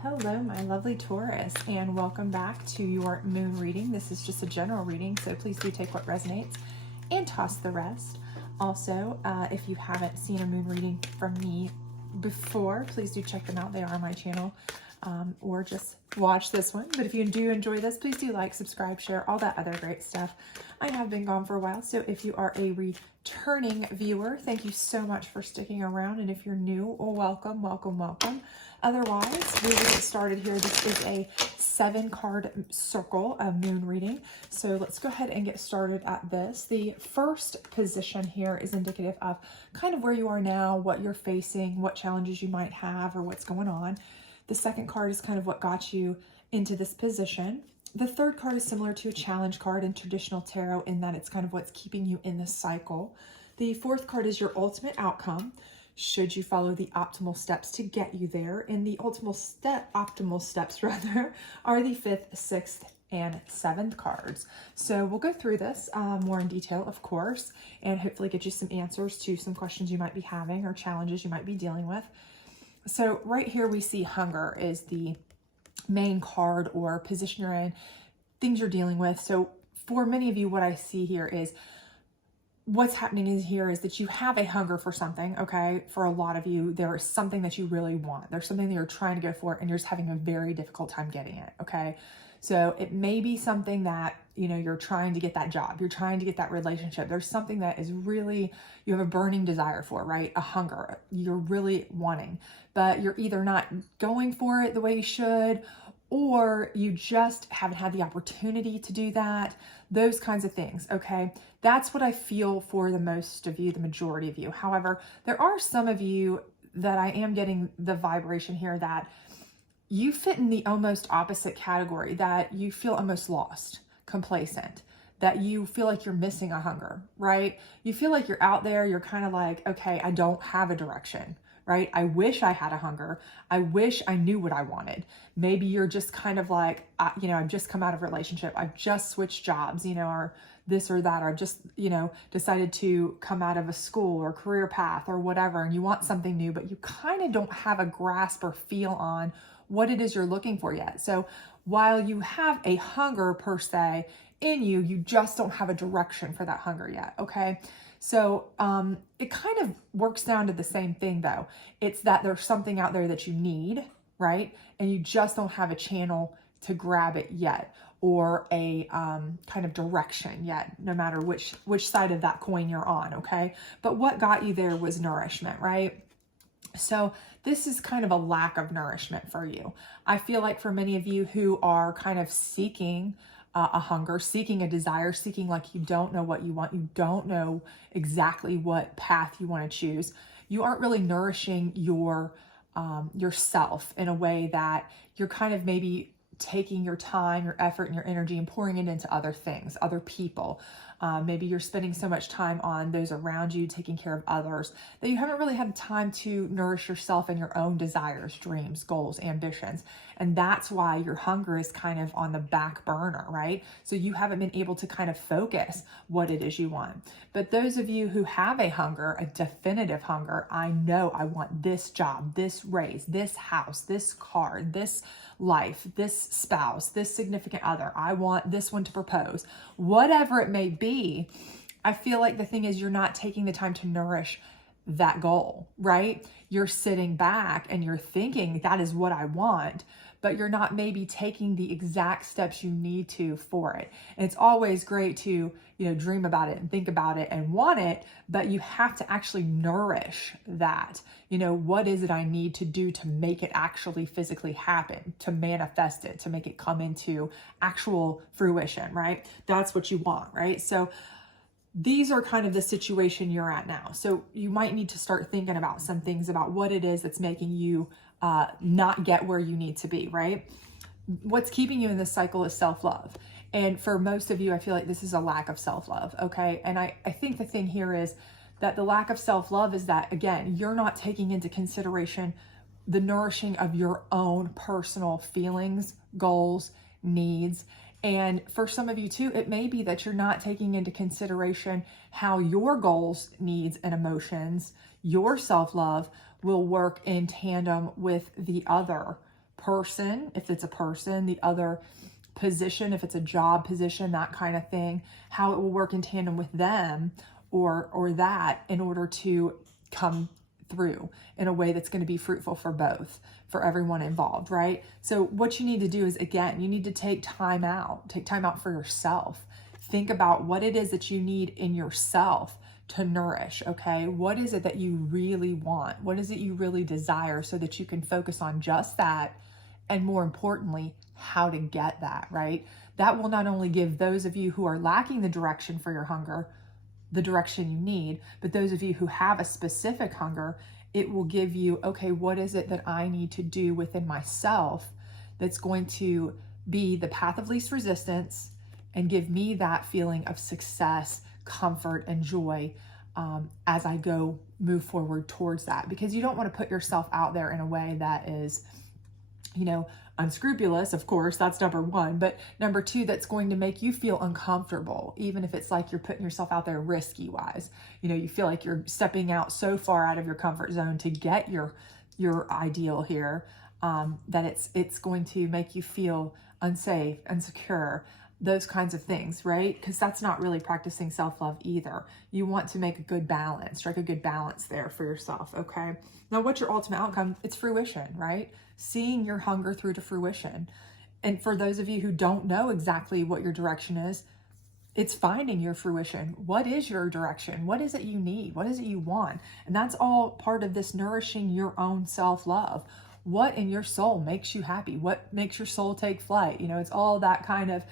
Hello, my lovely Taurus, and welcome back to your moon reading. This is just a general reading, so please do take what resonates and toss the rest. Also, if you haven't seen a moon reading from me before, please do check them out. They are on my channel, or just watch this one. But if you do enjoy this, please do like, subscribe, share, all that other great stuff. I have been gone for a while, so if you are a returning viewer, thank you so much for sticking around. And if you're new, well, welcome, welcome, welcome. Otherwise, we will get started here. This is a 7-card circle of moon reading. So let's go ahead and get started at this. The first position here is indicative of kind of where you are now, what you're facing, what challenges you might have, or what's going on. The second card is kind of what got you into this position. The third card is similar to a challenge card in traditional tarot in that it's kind of what's keeping you in this cycle. The fourth card is your ultimate outcome, should you follow the optimal steps to get you there. And the optimal steps are the 5th, 6th, and 7th cards. So we'll go through this more in detail, of course, and hopefully get you some answers to some questions you might be having or challenges you might be dealing with. So right here we see hunger is the main card or position you're in, things you're dealing with. So for many of you, what I see here is what's happening is that you have a hunger for something, okay? For a lot of you, there is something that you really want. There's something that you're trying to go for and you're just having a very difficult time getting it, okay? So it may be something that, you're trying to get that job. You're trying to get that relationship. There's something that is really, you have a burning desire for, right? A hunger you're really wanting, but you're either not going for it the way you should, or you just haven't had the opportunity to do that, those kinds of things, okay? That's what I feel for the most of you, the majority of you. However, there are some of you that I am getting the vibration here that you fit in the almost opposite category, that you feel almost lost, complacent, that you feel like you're missing a hunger, right? You feel like you're out there, you're kind of like, okay, I don't have a direction, right? I wish I had a hunger. I wish I knew what I wanted. Maybe you're just kind of like, I've just come out of a relationship. I've just switched jobs, or this or that, or I've just, decided to come out of a school or career path or whatever, and you want something new, but you kind of don't have a grasp or feel on what it is you're looking for yet. So while you have a hunger per se in you, you just don't have a direction for that hunger yet, okay? So it kind of works down to the same thing though. It's that there's something out there that you need, right? And you just don't have a channel to grab it yet, or a kind of direction yet, no matter which side of that coin you're on, okay? But what got you there was nourishment, right? So this is kind of a lack of nourishment for you. I feel like for many of you who are kind of seeking a hunger, seeking a desire, seeking like you don't know what you want, you don't know exactly what path you want to choose, you aren't really nourishing yourself in a way that you're kind of maybe taking your time, your effort, and your energy and pouring it into other things, other people. Maybe you're spending so much time on those around you, taking care of others, that you haven't really had time to nourish yourself and your own desires, dreams, goals, ambitions. And that's why your hunger is kind of on the back burner, right? So you haven't been able to kind of focus what it is you want. But those of you who have a hunger, a definitive hunger, I know I want this job, this raise, this house, this car, this life, this spouse, this significant other. I want this one to propose, whatever it may be. I feel like the thing is you're not taking the time to nourish that goal, right? You're sitting back and you're thinking that is what I want, but you're not maybe taking the exact steps you need to for it. And it's always great to, dream about it and think about it and want it, but you have to actually nourish that. What is it I need to do to make it actually physically happen, to manifest it, to make it come into actual fruition, right? That's what you want, right? So these are kind of the situation you're at now. So you might need to start thinking about some things about what it is that's making you not get where you need to be, right? What's keeping you in this cycle is self-love. And for most of you, I feel like this is a lack of self-love, okay? And I think the thing here is that the lack of self-love is that, again, you're not taking into consideration the nourishing of your own personal feelings, goals, needs. And for some of you too, it may be that you're not taking into consideration how your goals, needs, and emotions, your self-love will work in tandem with the other person, if it's a person, the other position, if it's a job position, that kind of thing, how it will work in tandem with them or that in order to come through in a way that's going to be fruitful for both, for everyone involved, right? So what you need to do is, again, you need to take time out for yourself. Think about what it is that you need in yourself to nourish, okay? What is it that you really want? What is it you really desire so that you can focus on just that? And more importantly, how to get that, right? That will not only give those of you who are lacking the direction for your hunger, the direction you need, but those of you who have a specific hunger, it will give you, okay, what is it that I need to do within myself that's going to be the path of least resistance and give me that feeling of success, comfort, and joy as I move forward towards that. Because you don't want to put yourself out there in a way that is, unscrupulous, of course, that's number one. But number two, that's going to make you feel uncomfortable, even if it's like you're putting yourself out there risky wise. You feel like you're stepping out so far out of your comfort zone to get your ideal here, that it's going to make you feel unsafe, insecure, those kinds of things, right? Because that's not really practicing self-love either. You want to make a good balance, strike a good balance there for yourself, okay? Now, what's your ultimate outcome? It's fruition, right? Seeing your hunger through to fruition. And for those of you who don't know exactly what your direction is, it's finding your fruition. What is your direction? What is it you need? What is it you want? And that's all part of this nourishing your own self-love. What in your soul makes you happy? What makes your soul take flight? It's all that kind of,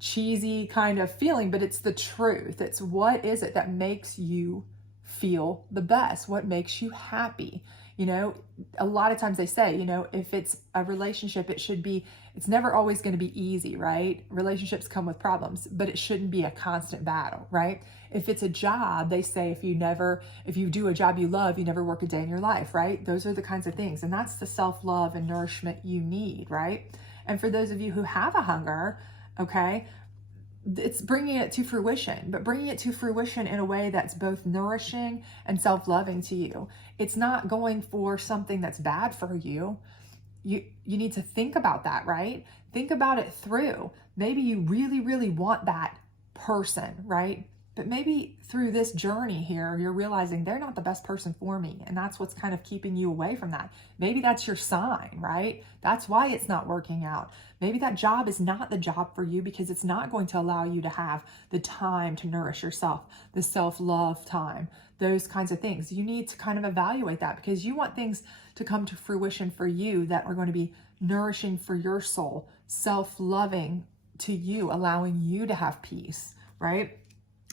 cheesy kind of feeling, but it's the truth. It's what is it that makes you feel the best? What makes you happy? A lot of times they say, if it's a relationship, it's never always going to be easy, right? Relationships come with problems, but it shouldn't be a constant battle, right? If it's a job, they say, if you do a job you love, you never work a day in your life, right? Those are the kinds of things. And that's the self-love and nourishment you need, right? And for those of you who have a hunger, okay, it's bringing it to fruition, but bringing it to fruition in a way that's both nourishing and self-loving to you. It's not going for something that's bad for you. You need to think about that, right? Think about it through. Maybe you really, really want that person, right? But maybe through this journey here, you're realizing they're not the best person for me. And that's what's kind of keeping you away from that. Maybe that's your sign, right? That's why it's not working out. Maybe that job is not the job for you because it's not going to allow you to have the time to nourish yourself, the self-love time, those kinds of things. You need to kind of evaluate that because you want things to come to fruition for you that are going to be nourishing for your soul, self-loving to you, allowing you to have peace, right?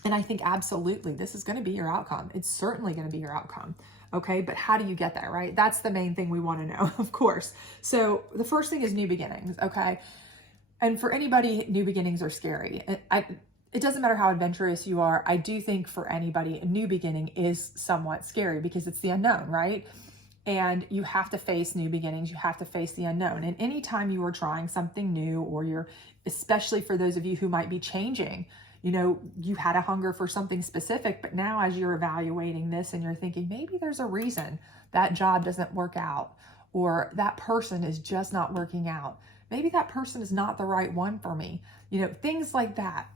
And I think absolutely this is going to be your outcome. It's certainly going to be your outcome. Okay. But how do you get there, right? That's the main thing we want to know, of course. So the first thing is new beginnings. Okay. And for anybody, new beginnings are scary. It doesn't matter how adventurous you are. I do think for anybody, a new beginning is somewhat scary because it's the unknown, right? And you have to face new beginnings. You have to face the unknown. And anytime you are trying something new, or especially for those of you who might be changing, you had a hunger for something specific, but now as you're evaluating this and you're thinking, maybe there's a reason that job doesn't work out, or that person is just not working out. Maybe that person is not the right one for me. Things like that.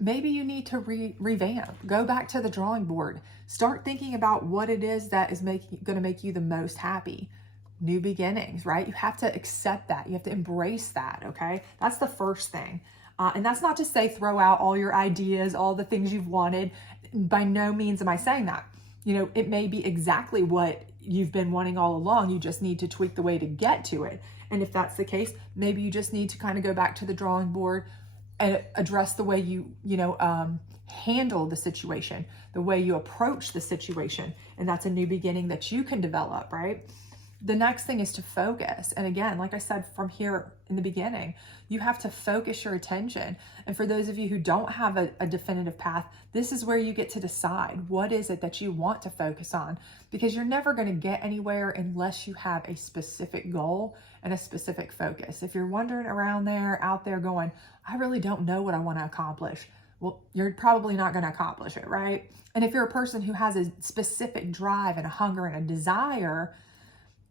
Maybe you need to revamp, go back to the drawing board, start thinking about what it is that is going to make you the most happy. New beginnings, right? You have to accept that. You have to embrace that. Okay. That's the first thing. And that's not to say throw out all your ideas, all the things you've wanted. By no means am I saying that. It may be exactly what you've been wanting all along. You just need to tweak the way to get to it. And if that's the case, maybe you just need to kind of go back to the drawing board and address the way you handle the situation, the way you approach the situation. And that's a new beginning that you can develop, right? The next thing is to focus. And again, like I said from here in the beginning, you have to focus your attention. And for those of you who don't have a definitive path, this is where you get to decide what is it that you want to focus on, because you're never going to get anywhere unless you have a specific goal and a specific focus. If you're wandering around there, out there going, I really don't know what I want to accomplish. Well, you're probably not going to accomplish it, right? And if you're a person who has a specific drive and a hunger and a desire,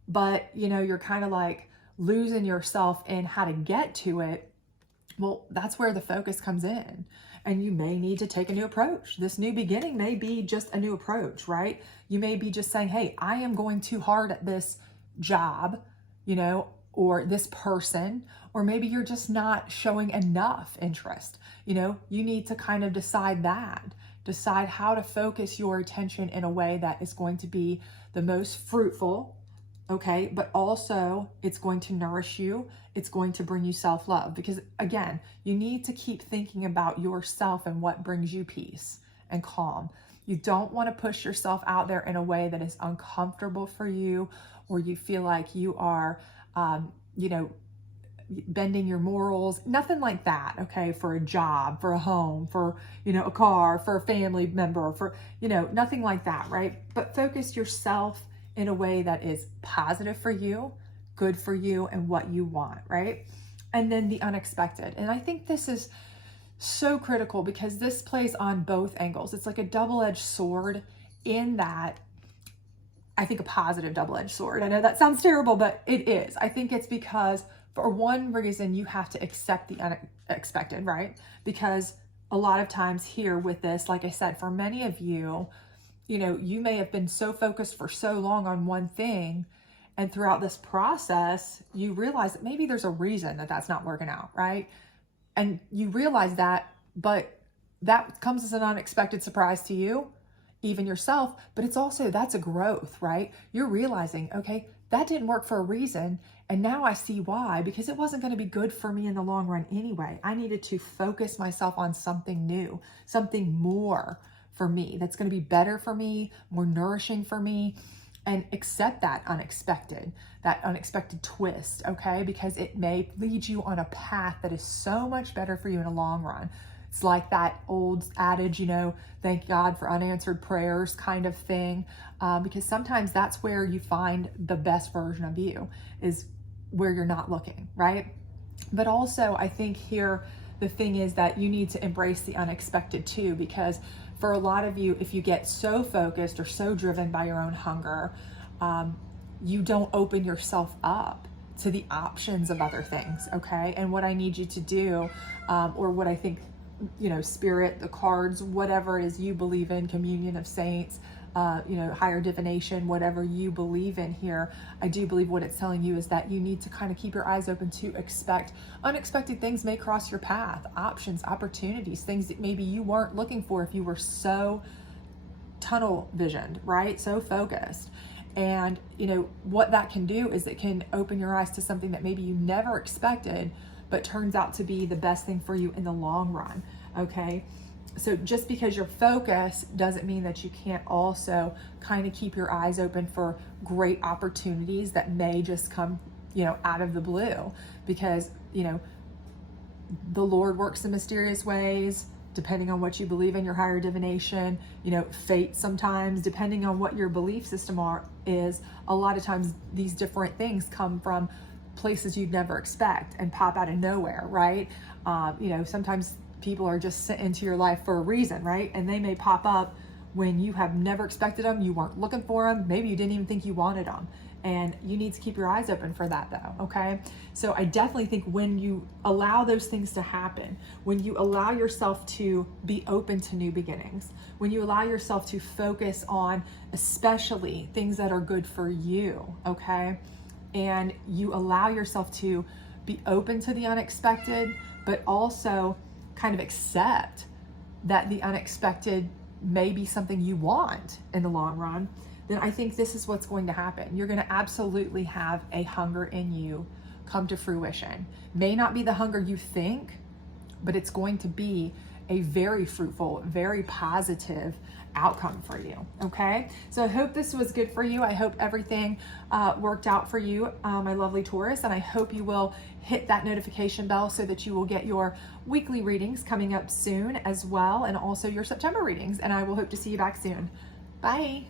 but you're kind of like losing yourself in how to get to it, well, that's where the focus comes in. And you may need to take a new approach. This new beginning may be just a new approach, right? You may be just saying, hey, I am going too hard at this job, or this person, or maybe you're just not showing enough interest. You need to kind of decide how to focus your attention in a way that is going to be the most fruitful, okay? But also it's going to nourish you. It's going to bring you self-love, because again, you need to keep thinking about yourself and what brings you peace and calm. You don't want to push yourself out there in a way that is uncomfortable for you, or you feel like you are, bending your morals, nothing like that, okay? For a job, for a home, for, a car, for a family member, for, nothing like that, right? But focus yourself in a way that is positive for you, good for you, and what you want, right? And then the unexpected. And I think this is so critical because this plays on both angles. It's like a double-edged sword in that, I think a positive double-edged sword. I know that sounds terrible, but it is. I think it's because for one reason, you have to accept the unexpected, right? Because a lot of times here with this, like I said, for many of you, you may have been so focused for so long on one thing, and throughout this process, you realize that maybe there's a reason that that's not working out, right? And you realize that, but that comes as an unexpected surprise to you, even yourself, but it's also, that's a growth, right? You're realizing, okay, that didn't work for a reason, and now I see why, because it wasn't going to be good for me in the long run anyway. I needed to focus myself on something new, something more for me, that's going to be better for me, more nourishing for me, and accept that unexpected twist, okay? Because it may lead you on a path that is so much better for you in the long run. It's like that old adage, thank God for unanswered prayers kind of thing, because sometimes that's where you find the best version of you, is where you're not looking, right? But also, I think here, the thing is that you need to embrace the unexpected too, because for a lot of you, if you get so focused or so driven by your own hunger, you don't open yourself up to the options of other things, okay? And what I need you to do, or what I think, spirit, the cards, whatever it is you believe in, communion of saints, higher divination, whatever you believe in here, I do believe what it's telling you is that you need to kind of keep your eyes open to expect unexpected things may cross your path, options, opportunities, things that maybe you weren't looking for if you were so tunnel visioned, right? So focused. And, what that can do is it can open your eyes to something that maybe you never expected, but turns out to be the best thing for you in the long run, okay? So just because you're focused doesn't mean that you can't also kind of keep your eyes open for great opportunities that may just come, out of the blue, because, the Lord works in mysterious ways, depending on what you believe in, your higher divination, fate sometimes, depending on what your belief system is, a lot of times these different things come from places you'd never expect and pop out of nowhere, right? Sometimes people are just sent into your life for a reason, right? And they may pop up when you have never expected them, you weren't looking for them, maybe you didn't even think you wanted them. And you need to keep your eyes open for that though, okay? So I definitely think when you allow those things to happen, when you allow yourself to be open to new beginnings, when you allow yourself to focus on especially things that are good for you, okay? And you allow yourself to be open to the unexpected, but also kind of accept that the unexpected may be something you want in the long run, then I think this is what's going to happen. You're going to absolutely have a hunger in you come to fruition. May not be the hunger you think, but it's going to be a very fruitful, very positive outcome for you, okay? So I hope this was good for you. I hope everything worked out for you, my lovely Taurus, and I hope you will hit that notification bell so that you will get your weekly readings coming up soon as well, and also your September readings, and I will hope to see you back soon. Bye.